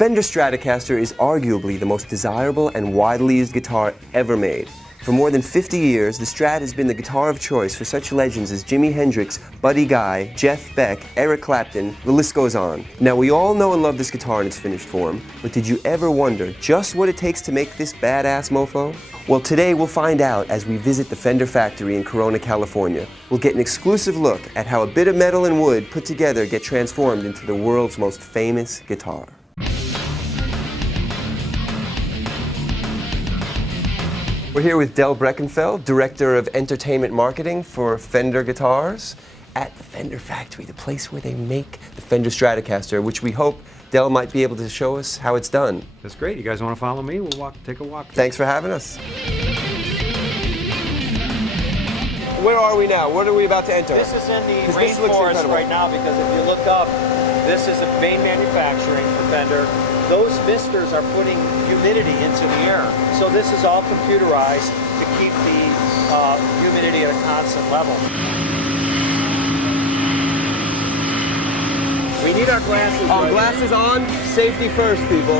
Fender Stratocaster is arguably the most desirable and widely used guitar ever made. For more than 50 years, the Strat has been the guitar of choice for such legends as Jimi Hendrix, Buddy Guy, Jeff Beck, Eric Clapton, the list goes on. Now, we all know and love this guitar in its finished form, but did you ever wonder just what it takes to make this badass mofo? Well, today we'll find out as we visit the Fender factory in Corona, California. We'll get an exclusive look at how a bit of metal and wood put together get transformed into the world's most famous guitar. We're here with Del Breckenfeld, Director of Entertainment Marketing for Fender Guitars at the Fender factory, the place where they make the Fender Stratocaster, which we hope Del might be able to show us how it's done. That's great. You guys want to follow me? We'll take a walk. Thanks for having us. Where are we now? What are we about to enter? This is in the rainforest right now because if you look up, this is a main manufacturing for Fender. Those misters are putting humidity into the air. So this is all computerized to keep the humidity at a constant level. We need our glasses. Right, glasses on, safety first, people.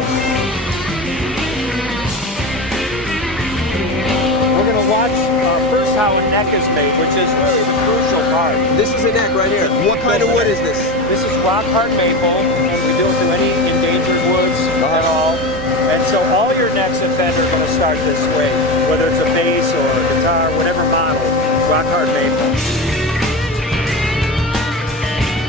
We're going to watch first how a neck is made, which is really the crucial part. This is a neck right here. What kind of wood is this? This is rock hard maple. We don't do any endangered woods at all. And so all your necks at Fender are going to start this way, whether it's a bass or a guitar, whatever model, rock hard maple.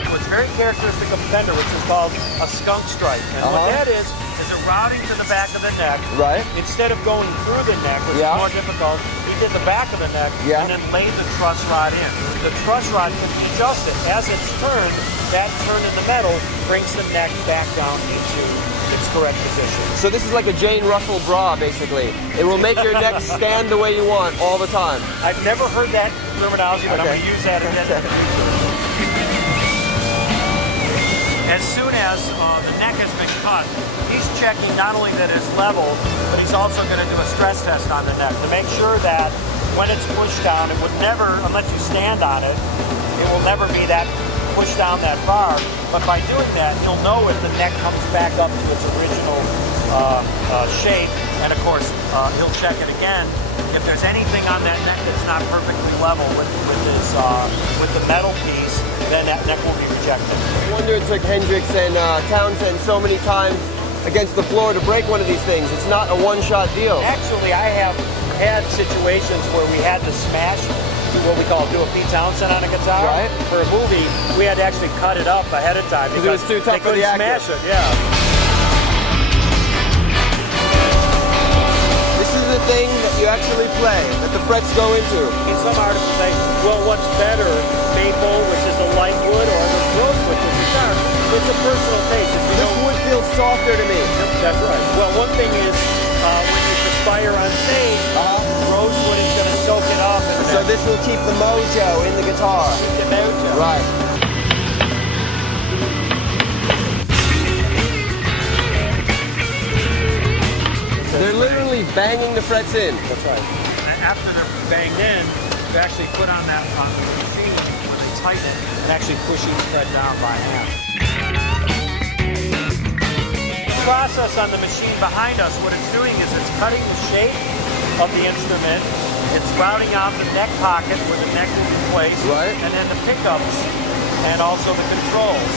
What's very characteristic of Fender, which is called a skunk stripe. And what that is a routing to the back of the neck. Right. Instead of going through the neck, which is more difficult, he did the back of the neck and then laid the truss rod in. The truss rod can be adjusted. As it's turned, that turn in the metal brings the neck back down into its correct position. So this is like a Jane Russell bra, basically. It will make your neck stand the way you want all the time. I've never heard that terminology, but I'm going to use that again. As soon as the neck has been cut, he's checking not only that it's level, but he's also going to do a stress test on the neck to make sure that when it's pushed down, it would never, unless you stand on it, it will never be that pushed down that far. But by doing that, he'll know if the neck comes back up to its original shape, and of course, he'll check it again. If there's anything on that neck that's not perfectly level with the metal piece, then that neck will be rejected. I wonder it took Hendrix and Townsend so many times against the floor to break one of these things. It's not a one-shot deal. Actually, I have had situations where we had to smash what we call do a Pete Townsend on a guitar. Right. For a movie, we had to actually cut it up ahead of time because it was too tough for the actor. Smash it, yeah. The thing that you actually play, that the frets go into. Some artists say, well, what's better, maple, which is a light wood, or the rosewood, which is dark? It's a personal taste. This wood feels softer to me. Yep, that's right. Well, one thing is, when you perspire on stage, rosewood is going to soak it up. So this will keep the mojo in the guitar. Keep the mojo. Right. They're literally banging the frets in. That's right. And after they're banged in, you actually put on that on the machine with a tighten it and actually push each fret down by half. The process on the machine behind us, what it's doing is it's cutting the shape of the instrument. It's routing out the neck pocket where the neck will be placed, and then the pickups and also the controls.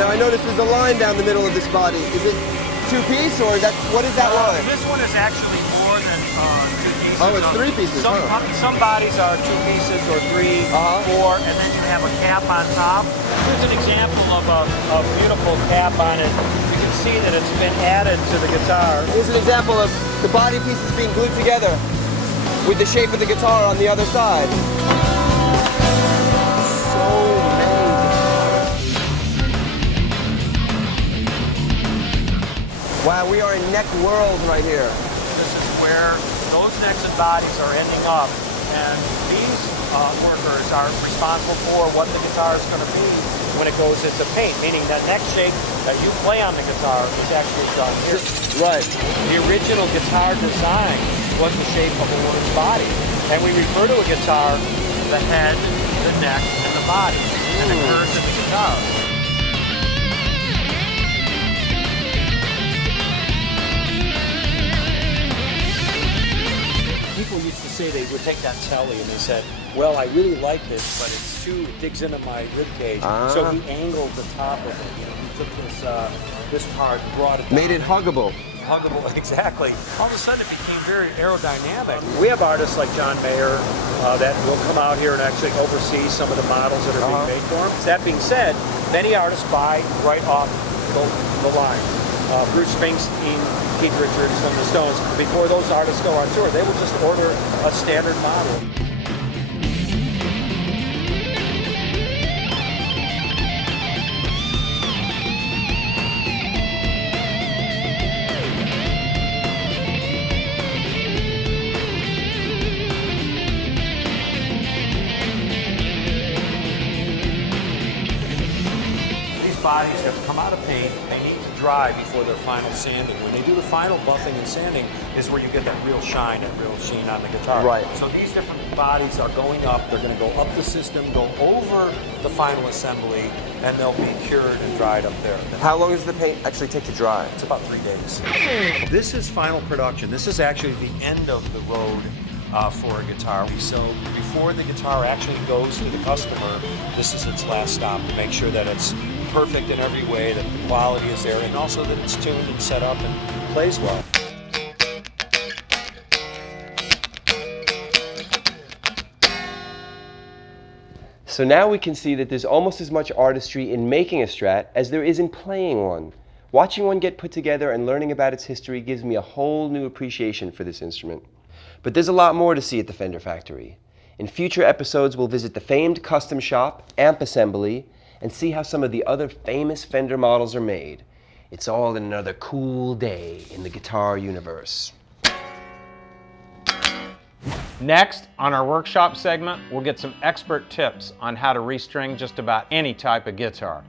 Now I notice there's a line down the middle of this body. Is it two-piece, or what is that line? This one is actually more than two pieces. Oh, it's three pieces. Some bodies are two pieces or three, four, and then you have a cap on top. Here's an example of a beautiful cap on it. You can see that it's been added to the guitar. Here's an example of the body pieces being glued together with the shape of the guitar on the other side. Wow, we are in neck world right here. This is where those necks and bodies are ending up, and these workers are responsible for what the guitar is going to be when it goes into paint, meaning that neck shape that you play on the guitar is actually done here. Right. The original guitar design was the shape of a woman's body, and we refer to a guitar the head, the neck, and the body, and the curves of the guitar. take that telly, and he said, well, I really like this, but it digs into my rib cage. So he angled the top of it. You know, he took this part and brought it down. Made it huggable. Huggable, exactly. All of a sudden it became very aerodynamic. We have artists like John Mayer that will come out here and actually oversee some of the models that are being made for him. That being said, many artists buy right off the line. Bruce Springsteen, Keith Richards, some of the Stones, before those artists go on tour, they will just order a standard model. Bodies have come out of paint, they need to dry before their final sanding. When they do the final buffing and sanding is where you get that real shine and real sheen on the guitar. Right. So these different bodies are going up, they're going to go up the system, go over the final assembly, and they'll be cured and dried up there. How long does the paint actually take to dry? It's about 3 days. This is final production. This is actually the end of the road for a guitar. So before the guitar actually goes to the customer, this is its last stop to make sure that it's perfect in every way, that the quality is there, and also that it's tuned and set up and plays well. So now we can see that there's almost as much artistry in making a Strat as there is in playing one. Watching one get put together and learning about its history gives me a whole new appreciation for this instrument. But there's a lot more to see at the Fender factory. In future episodes, we'll visit the famed custom shop, amp assembly, and see how some of the other famous Fender models are made. It's all in another cool day in the guitar universe. Next, on our workshop segment, we'll get some expert tips on how to restring just about any type of guitar.